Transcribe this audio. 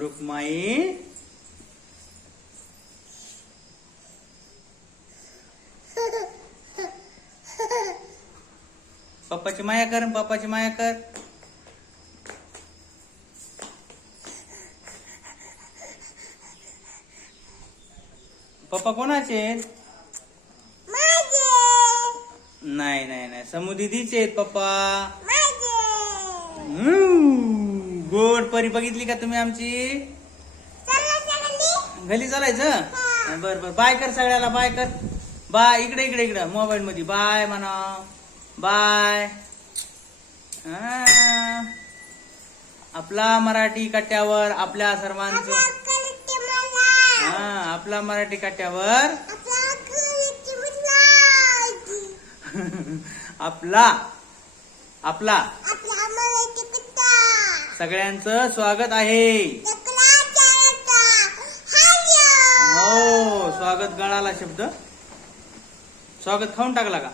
रुक्माई पप्पाची माया कर, पप्पाची माया कर. पप्पा कोणाचे आहेत? नाही नाही नाही, समूदीदीचे आहेत पप्पा. गोड परी बघितली का तुम्ही आमची? घरी चालायचं. बर बर, बाय कर सगळ्याला, बाय कर. बाय. इकडे इकडे इकडे मोबाईल मध्ये बाय म्हणा. बाय. आपला मराठी कट्ट्यावर आपल्या सर्वांचं. आपला मराठी कट्ट्यावर आपला आपला सगळ्यांचं स्वागत आहे. हो, स्वागत गळाला शब्द. स्वागत खाऊन टाकला का?